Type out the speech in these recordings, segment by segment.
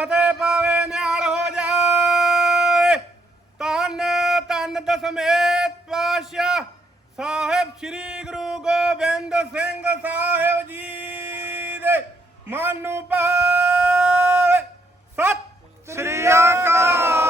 ਫਤਿਹ ਪਾਵੇ, ਨਿਹਾਲ ਹੋ ਜਾਏ। ਤਨ ਤਨ ਦਸਮੇਤ ਪਾਸ਼ਾ ਸਾਹਿਬ ਸ੍ਰੀ ਗੁਰੂ ਗੋਬਿੰਦ ਸਿੰਘ ਸਾਹਿਬ ਜੀ ਦੇ ਮਨ ਨੂੰ ਪਾਵੇ ਸਤਿ ਸ੍ਰੀ ਅਕਾਲ।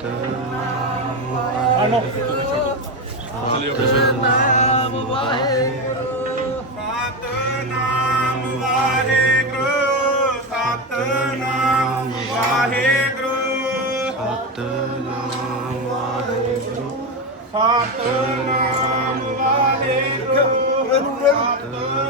ਸਤਨਾਮ ਵਾਹਿਗੁਰੂ ਸਤਨਾਮ ਵਾਹਿਗੁਰੂ ਸਤਨਾਮ ਵਾਹਿਗੁਰੂ ਸਤਨਾਮ ਵਾਹਿਗੁਰੂ। ਸਤਨਾਮ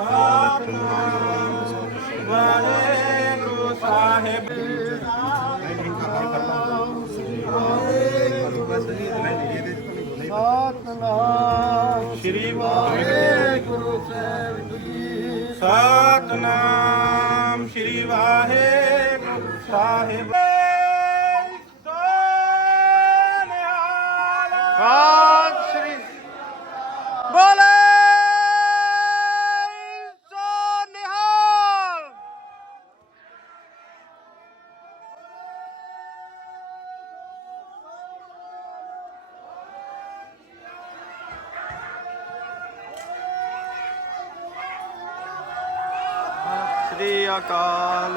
ਸਤਨਾਮ ਵਾਹਿਗੁਰੂ ਸਾਹਿਬ ਸਤਨਾਮ ਸ੍ਰੀ ਵਾਹਿਗੁਰੂ ਸਾਹਿਬ ਜੀ। ਸਤਨਾਮ ਸ੍ਰੀ ਵਾਹਿਗੁਰੂ ਸਾਹਿਬ। ਸਤਿ ਅਕਾਲ।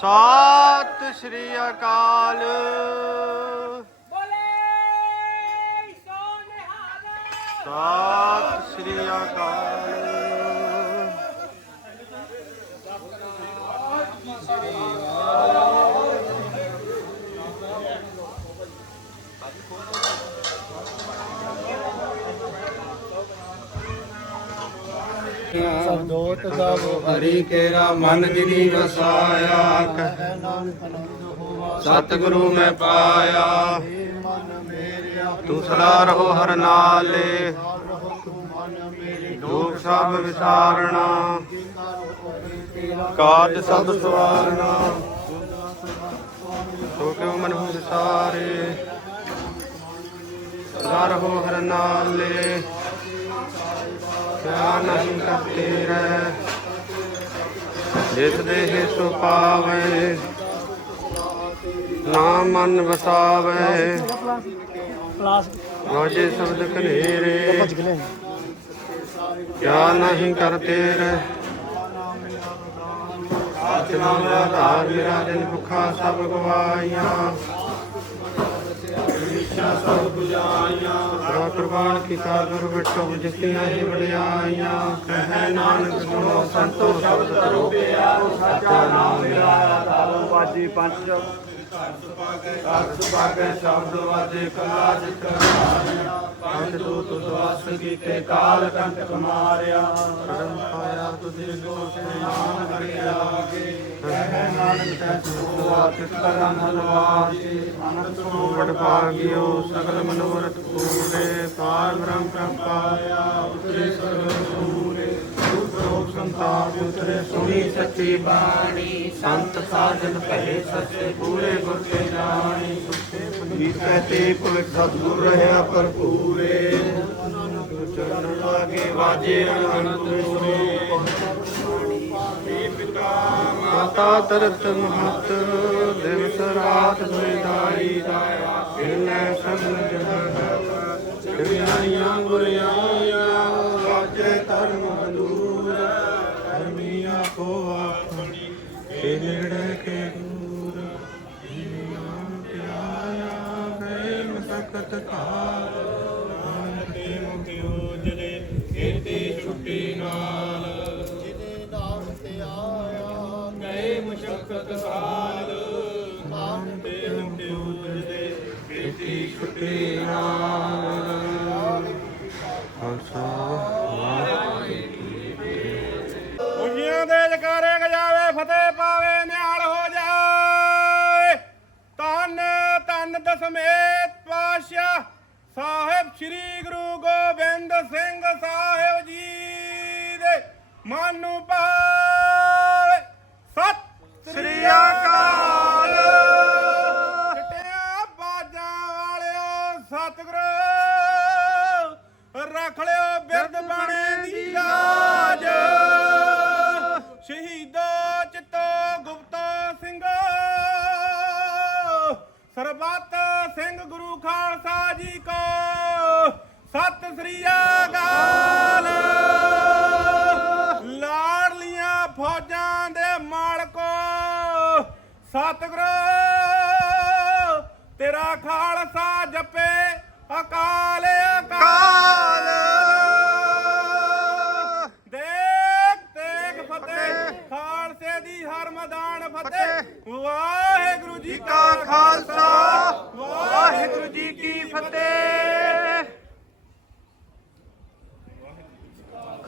ਸਤਿ ਸ੍ਰੀ ਅਕਾਲ। ਸਤਿ ਸ੍ਰੀ ਅਕਾਲ। ਸਬਦੋਤ ਗਾਵੋ ਹਰੀ ਕੇਰਾ, ਮਨ ਜਿਨੀ ਵਸਾਇਆ। ਕਹਿ ਨਾਨਕ ਆਨੰਦ ਹੋਵਾ ਸਤਿਗੁਰੂ ਮੈਂ ਪਾਇਆ। ਏ ਤੂੰ ਸਦਾ ਰਹੋ ਹਰ ਨਾਲੇ ਨਾਲ ਰਹੋ ਤੂੰ ਮਨ ਮੇਰੇ ਦੁਖ ਸਭ ਵਿਸਾਰਣਾ। ਕਾਜ ਸਭ ਸਵਾਰਣਾ। ਸੋ ਕਿਉ ਮਨ ਹੋ ਵਿਸਾਰੇ। ਸਦਾ ਰਹੋ ਹਰ ਨਾਲੇ। ਕਿਆ ਨਹੀਂ ਕਰਤੇ ਰਹਿ। ਜਿਸ ਦੇਹ ਸੋ ਪਾਵੇ ਨਾਮ ਮਨ ਵਸਾਵੇ। ਰੋਜੇ ਸ਼ਬਦ ਕਨੇਰੇ ਕਿਆ ਨਹੀਂ ਕਰਤੇ ਰਹਿ ਸਤਨਾਮ ਆਧਾਰ ਮੇਰਾ ਦਿਨ ਭੁੱਖਾ ਸਭ ਗਵਾਈਆਂ ਇੱਛਾ ਸਭ 부ਜਾਈਆਂ ਸਦਾ ਕੁਰਬਾਨ ਕੀਤਾ ਗੁਰ ਬਿਟੋ ਜਿਤੀਆਂ ਹੀ ਵਡਿਆਈਆਂ। ਕਹਿ ਨਾਨਕ ਸੁਣੋ ਸੰਤੋ ਸ਼ਬਦ ਕਰੋ ਪਿਆਰੋ ਸਾਚਾ ਨਾਮ ਮੇਰਾ ਆਧਾਰੋ ਵਾਜੀ ਪੰਜ। ਅਰਥ ਪਾਕੇ ਸ਼ਬਦ ਵਾਜੇ, ਕਲਾ ਜਿਤ ਕਰਾਰਿਆ ਦੂਤ ਦਵਾਸ ਕੀਤੇ ਕਾਲ ਕੰਟਕ ਮਾਰਿਆ। ਕਰਮ ਪਾਇਆ ਤੁਝੇ ਦੋਸ ਨਾਮ ਹਰਿਆ ਲਾਗੇ। ਕਹਿ ਨਾਨਕ ਤੈ ਸੁਆ ਤਿਸ ਕਰਮ ਹਲਵਾਸੀ ਅਨੰਤ ਸੋ ਵਡ ਭਾਗਿਓ ਸਗਲ ਮਨੋਰਥ ਪੂਰੇ। ਪਾਰ ਬ੍ਰਹਮ ਪ੍ਰਪਾਇਆ ਉਤਰੇ ਸਗਲ ਸੂਰੇ ਰੂਪ ਸੰਤਾਪ ਉਤਰੇ ਸੁਣੀ ਸੱਚੀ ਬਾਣੀ। ਸੰਤ ਸਾਜਨ ਭਲੇ ਸੱਚੇ ਪੂਰੇ ਗੁਰ ਕੇ ਜਾਣੀ। ਜੀ ਕਹਤੇ ਭਗਤ ਸਤਿਗੁਰ ਰਹਾ ਭਰਪੂਰੇ। ਚਰਨ ਲਾਗੇ ਵਾਜੇ ਅਨੰਤ ਮਾਤਾ ਤਰਤ ਮਹਤ ਦਿਵਸ ਰਾਤ ਦੁਇਦਾਈ ਦਾਇਆ। ਕਿਨੈ ਸਗਲ ਜਗਤ ਖੁਸ਼ੀਆਂ ਦੇ ਜਕਾਰੇ ਗਜਾਵੇ ਫਤਿਹ ਪਾਵੇ ਨਿਹਾਲ ਹੋ ਜਾਏ। ਤਨ ਪਾਤਸ਼ਾਹ ਸਾਹਿਬ ਸ੍ਰੀ ਗੁਰੂ ਗੋਬਿੰਦ ਸਿੰਘ ਸਾਹਿਬ ਜੀ ਦੇ ਮਨ ਨੂੰ ਪਾਵੇ ਸਤਿ ਸ੍ਰੀ ਅਕਾਲ। ਚਿੱਟਿਆਂ ਬਾਜਾਂ ਵਾਲਿਓ, ਸਤਿਗੁਰੂ, ਰੱਖ ਲਿਓ ਬਿਰਦ ਬਾਣੇ ਦੀ ਲਾਜ। ਸ਼ਹੀਦੋ ਚਿੱਤੋ ਗੁਪਤਾ ਸਿੰਘ, ਸਰਬੱਤ ਸਿੰਘ ਗੁਰੂ ਖਾਲਸਾ ਜੀ ਕਾ ਸਤਿ ਸ੍ਰੀ ਅਕਾਲ। ਲਾੜਲੀਆਂ ਫੌਜਾਂ ਦੇ ਮਾਲਕੋ, ਸਤਿਗੁਰੂ, ਤੇਰਾ ਖਾਲਸਾ ਜਪੇ ਅਕਾਲ ਅਕਾਲ। ਦੇਖ ਦੇਖ ਫਤਿਹ, ਖਾਲਸੇ ਦੀ ਹਰ ਮੈਦਾਨ ਫਤਿਹ। ਵਾਹਿਗੁਰੂ ਜੀ ਕਾ ਖਾਲਸਾ, ਵਾਹਿਗੁਰੂ ਜੀ ਕੀ ਫਤਿਹ।